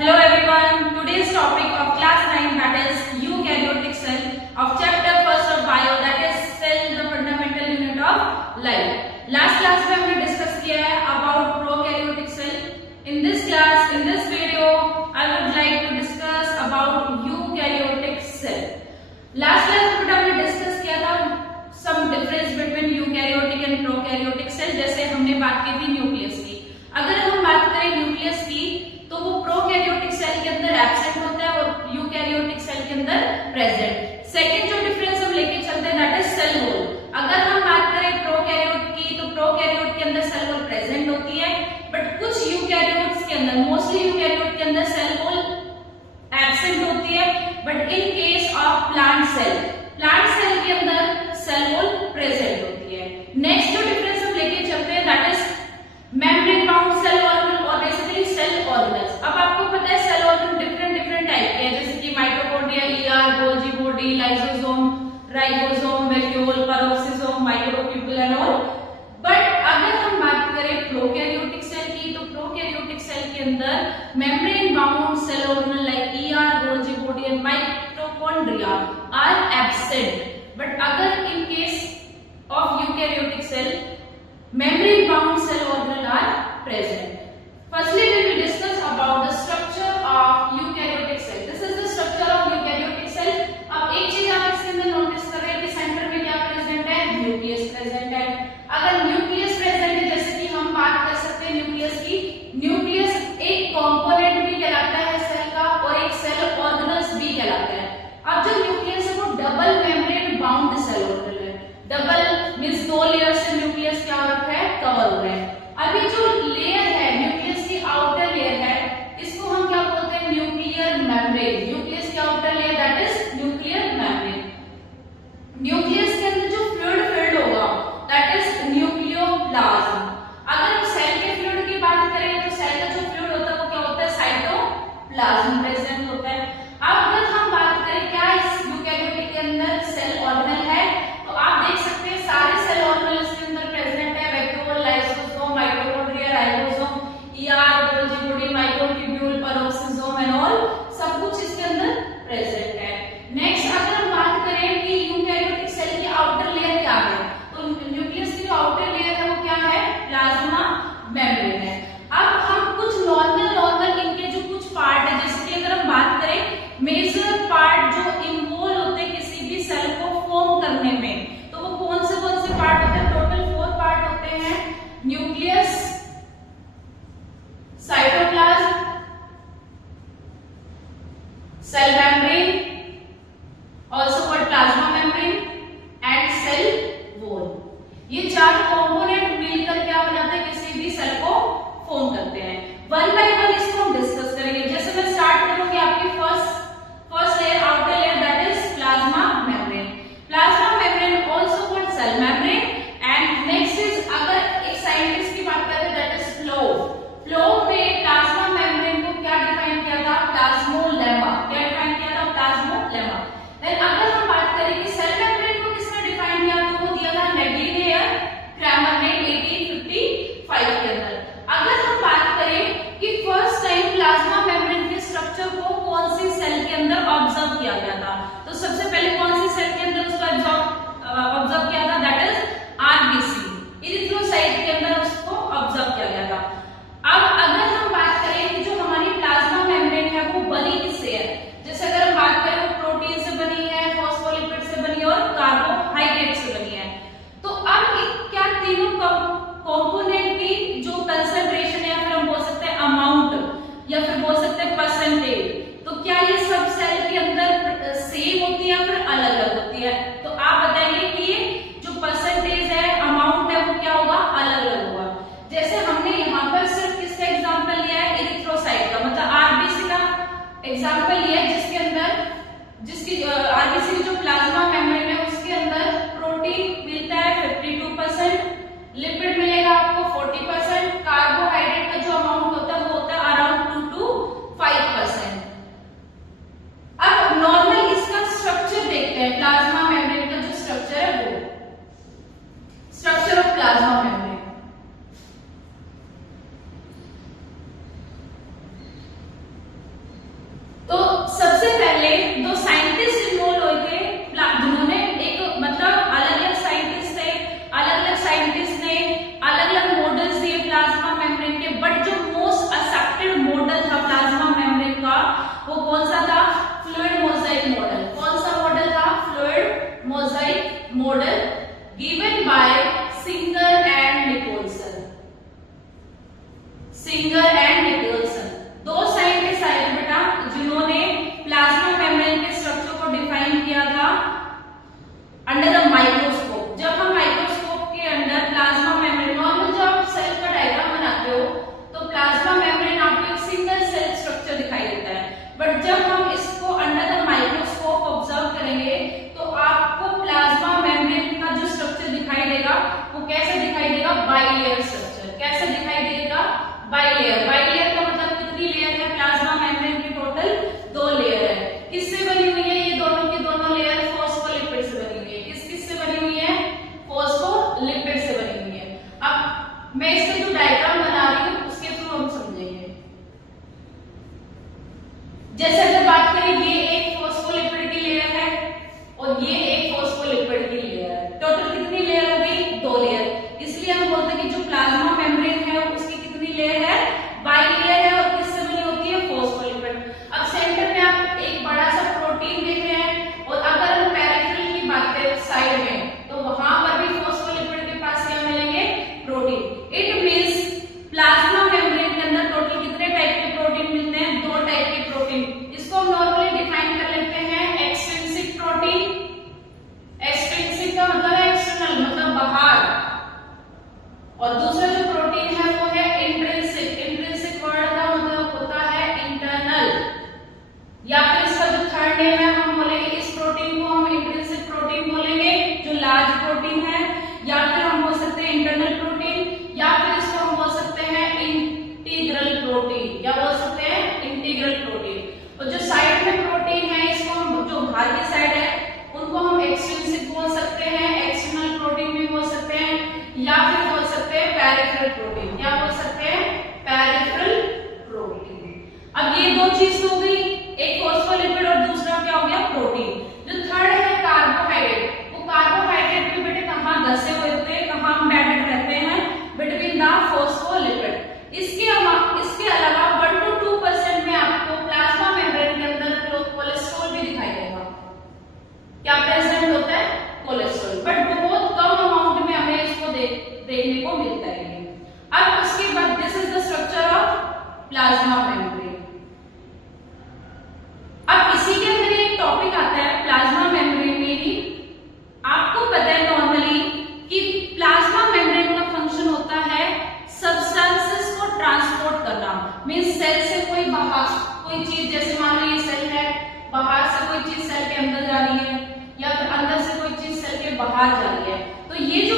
Hello everyone. Today's topic of class 9, that is eukaryotic cell of chapter first of bio, that is cell, the fundamental unit of life. Last class में हमने discuss किया है about prokaryotic cell. In this class, in this video, I would like to discuss about eukaryotic cell. Last class में हमने discuss किया था some difference between eukaryotic and prokaryotic cell. जैसे हमने बात की थी न्यूक्लियस की. अगर हम बात करें न्यूक्लियस की तो वो प्रोकैरियोटिक सेल के अंदर एब्सेंट होता है और यूकैरियोटिक सेल के अंदर प्रेजेंट. सेकंड जो डिफरेंस हम लेके चलते हैं दैट इज सेल वॉल. अगर हम बात करें प्रोकैरियोट की तो प्रोकैरियोट के अंदर सेल वॉल प्रेजेंट होती है, बट कुछ यूकैरियोट्स के अंदर, मोस्टली यूकैरियोट के अंदर सेल वॉल एब्सेंट होती है. But in case of plant cell के अंदर सेल वॉल प्रेजेंट होती है. नेक्स्ट जो डिफरेंस हम लेके चलते हैं that is membrane bound cell organ और बेसिकली सेल ऑर्गन्स. अब आपको पता है सेल ऑर्गन डिफरेंट टाइप के हैं, जैसे कि mitochondria, ER, Golgi body, lysosome, ribosome, vacuole, peroxisome, microtubule and all. But अगर हम बात करें प्रोकैरियोटिक सेल की तो प्रोकैरियोटिक सेल के अंदर membrane bound cell organ like ER, Golgi body and mitochondria are absent. But अगर in case of eukaryotic cell membrane bound cell organelle are present. Firstly, we will discuss about the structure of eukaryotic cell. This is the structure of eukaryotic cell. अब एक चीज आप इसके अंदर notice कर रहे हैं कि सेंटर में क्या प्रेजेंट है, न्यूक्लियस प्रेजेंट है. अगर न्यूक्लियस प्रेजेंट है, जैसे कि हम बात कर सकते हैं न्यूक्लियस की, न्यूक्लियस एक कंपोनेंट भी कहलाता है सेल का और एक सेल ऑर्गेनल्स भी कहलाता है. अब जो न्यूक्लियस है वो double membrane bound cell organelle है. डबल मींस दो लेयर से न्यूक्लियस क्या हो रखा है, कवर हो रहा है. अभी जो लेयर है न्यूक्लियस की आउटर लेयर है, इसको हम क्या बोलते हैं, न्यूक्लियर मेम्ब्रेन. न्यूक्लियस की outer layer that is nuclear membrane. Nucleus के अंदर जो फ्लूइड फिल्ड होगा दैट इज न्यूक्लियोप्लाज्म. अगर हम सेल के फ्लूइड की बात करें तो सेल का जो फ्लूइड होता है वो क्या होता है, साइटोप्लाज्म प्रेजेंट होता है. अब अगर हम बात करें क्या इस यूकैरियोटिक के अंदर सेल ऑर्गेनल है, तो आप देख सकते हैं सारे सेल ऑर्गेनल इसके अंदर प्रेजेंट है. Vacuole, lysosome, mitochondria, ribosome, ER, Golgi body, microtubule, peroxisome and all, सब कुछ इसके अंदर प्रेजेंट है. नेक्स्ट अगर हम बात करें कि यूकैरियोटिक सेल की आउटर लेयर क्या है, तो न्यूक्लियस की जो आउटर लेयर है वो क्या है, प्लाज्मा मेम्ब्रेन है. अब हम कुछ नॉर्मल इनके जो कुछ पार्ट है, जैसे कि अगर हम बात करें मेजर पार्ट जो इन्वॉल्व होते हैं किसी भी सेल को फॉर्म करने में, तो वो कौन से पार्ट होते हैं, टोटल 4 पार्ट होते हैं. Nucleus, cytoplasm, cell membrane, also called plasma membrane and cell wall. ये 4 कंपोनेंट मिलकर क्या बनाते हैं, किसी भी सेल को फॉर्म करते हैं. वन बाय वन इसको हम डिस्कस करेंगे. जैसे मैं स्टार्ट करूंगी आपकी first layer, outer layer that is plasma membrane. Plasma membrane also called cell membrane. And next is, अगर एक साइंटिस्ट की बात करें दैट इज फ्लो में प्लाज्मा मेम्ब्रेन को क्या डिफाइन किया था, प्लाज्मोलेमा. क्या डिफाइन किया था, प्लाज्मोलेमा. देन अगर हम बात करें कि सेल मेम्ब्रेन को किसने डिफाइन किया, तो वो दिया था नेगली ने या क्रैमर ने 1855 के अंदर. अगर हम बात करें कि फर्स्ट टाइम प्लाज्मा मेम्ब्रेन के स्ट्रक्चर को कौन सी सेल के अंदर ऑब्जर्व किया गया था, तो सबसे पहले कौन सी सेल के अंदर उसको ऑब्जर्व किया था, दैट इज आरबीसी, इरिथ्रोसाइट के अंदर उसको ऑब्जर्व किया गया था. अब अगर हम बात करें कि जो हमारी प्लाज्मा मेम्ब्रेन है वो बनी किससे है, जैसे अगर हम बात करें वो प्रोटीन से बनी है, फॉस्फोलिपिड से बनी है और कार्बोहाइड्रेट से बनी है. तो अब क्या तीनों कंपोनेंट की जो कंसंट्रेशन है, या फिर हम बोल सकते हैं अमाउंट, या फिर बोल सकते हैं परसेंटेज, तो क्या ये सब सेल के अंदर सेम होती है या फिर अलग अलग होती है, तो आप बताइए कि ये जो परसेंटेज है, अमाउंट है, वो क्या होगा, अलग अलग होगा. जैसे हमने यहाँ पर सिर्फ किसका एग्जांपल लिया है, इरिथ्रोसाइट का, मतलब आरबीसी का एग्जांपल लिया है, जिसके अंदर जिसकी आरबीसी की जो प्लाज्मा मेम्ब्रेन है उसके अंदर प्रोटीन मिलता है 52%, लिपिड मिलेगा आपको 40%, कार्बोहाइड्रेट का जो अमाउंट होता है वो होता है अराउंड 2 to 5%. अब नॉर्मल इसका स्ट्रक्चर देखते हैं, प्लाज्मा मेम्ब्रेन का जो स्ट्रक्चर है वो स्ट्रक्चर ऑफ प्लाज्मा मेम्ब्रेन. पहले दो साइंटिस्ट इन्वॉल्व हुए थे, जिन्होंने एक मतलब अलग अलग साइंटिस्ट थे, अलग अलग साइंटिस्ट ने अलग अलग मॉडल्स दिए प्लाज्मा मेम्ब्रेन के, बट जो मोस्ट एक्सेप्टेड मॉडल था प्लाज्मा मेम्ब्रेन का वो कौन सा था? Fluid mosaic model. कौन सा मॉडल था? Fluid mosaic model given by Singer and Nicolson. Singer and Nicolson दो साइंटिस्ट आए थे बेटा, जिन्होंने प्लाज्मा मेम्ब्रेन के स्ट्रक्चर को डिफाइन किया था अंडर द माइक्रोस्कोप। जब हम माइक्रोस्कोप के अंदर प्लाज्मा मेम्ब्रेन, नॉर्मल जब आप सेल का डायग्राम बनाते हो तो प्लाज्मा मेम्ब्रेन आपको एक सिंगल सेल स्ट्रक्चर दिखाई देता है, बट जब हम इसको अंडर द माइक्रोस्कोप ऑब्जर्व करेंगे तो आपको प्लाज्मा मेम्ब्रेन का जो स्ट्रक्चर दिखाई देगा वो कैसे दिखाई देगा? Bilayer structure. कैसे दिखाई देगा? बाइलेयर। बाइलेयर का मतलब कितनी लेयर है प्लाज्मा मेम्ब्रेन की? टोटल 2 लेयर है। किससे बनी हुई है ये दोनों की दोनों लेयर? फॉस्फोलिपिड से बनी हुई है। किस से बनी हुई है? फॉस्फोलिपिड से बनी हुई है। अब मैं इसका जो डायग्राम बना रही हूँ उसके थ्रू हम समझेंगे। जैसे अगर बात करें, ये एक फॉस्फोलिपिड की लेयर है और ये एक फॉस्फोलिपिड की लेयर है। टोटल कितनी लेयर हो गई? 2 लेयर। इसलिए हम बोलते हैं कि जो प्लाज्मा मेम्ब्रेन है उसकी कितनी लेयर है? बाइलेयर है। और किससे बनी होती है? फॉस्फोलिपिड। अब सेंटर में आप एक बड़ा सा प्रोटीन देख रहे हैं, और अगर हम पेरिफेरल की बात करें साइड में, तो वहां पर भी फॉस्फोलिपिड के पास क्या मिलेंगे? Protein. It means plasma membrane के अंदर टोटल कितने टाइप के प्रोटीन मिलते हैं? 2 टाइप के प्रोटीन। इसको हम नॉर्मली डिफाइन कर लेते हैं एक्सट्रिंसिक प्रोटीन। एक्सट्रिंसिक का मतलब है एक्सटर्नल, मतलब बाहर, और दूसरा जो प्रोटीन है वो है इंट्रिंसिक। इंट्रिंसिक वर्ड का मतलब होता है इंटरनल, या फिर इसका जो थर्ड नेम है हम बोलेंगे इस प्रोटीन को हम इंट्रिंसिक प्रोटीन बोलेंगे, जो लार्ज प्रोटीन है, या फिर हम बोल सकते हैं इंटरनल प्रोटीन, या फिर इसको हम बोल सकते हैं इंटीग्रल प्रोटीन। क्या बोल सकते हैं? Integral protein. और जो साइड में प्रोटीन है, इसको हम जो बाहर की साइड है उनको हम एक्सट्रिंसिक बोल सकते हैं, एक्सटर्नल प्रोटीन भी बोल सकते हैं, या फिर बोल सकते हैं पेरिफेरल प्रोटीन। क्या बोल सकते हैं? Peripheral protein. अब ये दो चीज हो गई, एक फॉस्फोलिपिड और दूसरा क्या हो गया? प्रोटीन। जो थर्ड है कार्बोहाइड्रेट, वो कार्बोहाइड्रेट भी बेटे कहाँ धसे हुए थे, कहाँ एम्बेडेड रहते हैं? Between the phospholipid. इसके अलावा 1 to 2% में आपको प्लाज्मा मेम्ब्रेन के अंदर कोलेस्ट्रॉल भी दिखाई देगा। क्या प्रेजेंट होता है? कोलेस्ट्रॉल, बट बहुत कम अमाउंट में हमें इसको देखने को मिलता है। अब उसके बाद this is the structure of plasma membrane. अब इसी के अंदर एक टॉपिक आता है प्लाज्मा मेम्ब्रेन में ही। आपको पता है नॉर्मली कि प्लाज्मा मेम्ब्रेन का फंक्शन होता है सब्सटेंसेस को ट्रांसपोर्ट करना। मींस सेल से कोई बाहर कोई चीज, जैसे मान लो ये सेल है, बाहर से कोई चीज सेल के अंदर जा रही है, या फिर अंदर से कोई चीज सेल के बाहर जा रही है, तो ये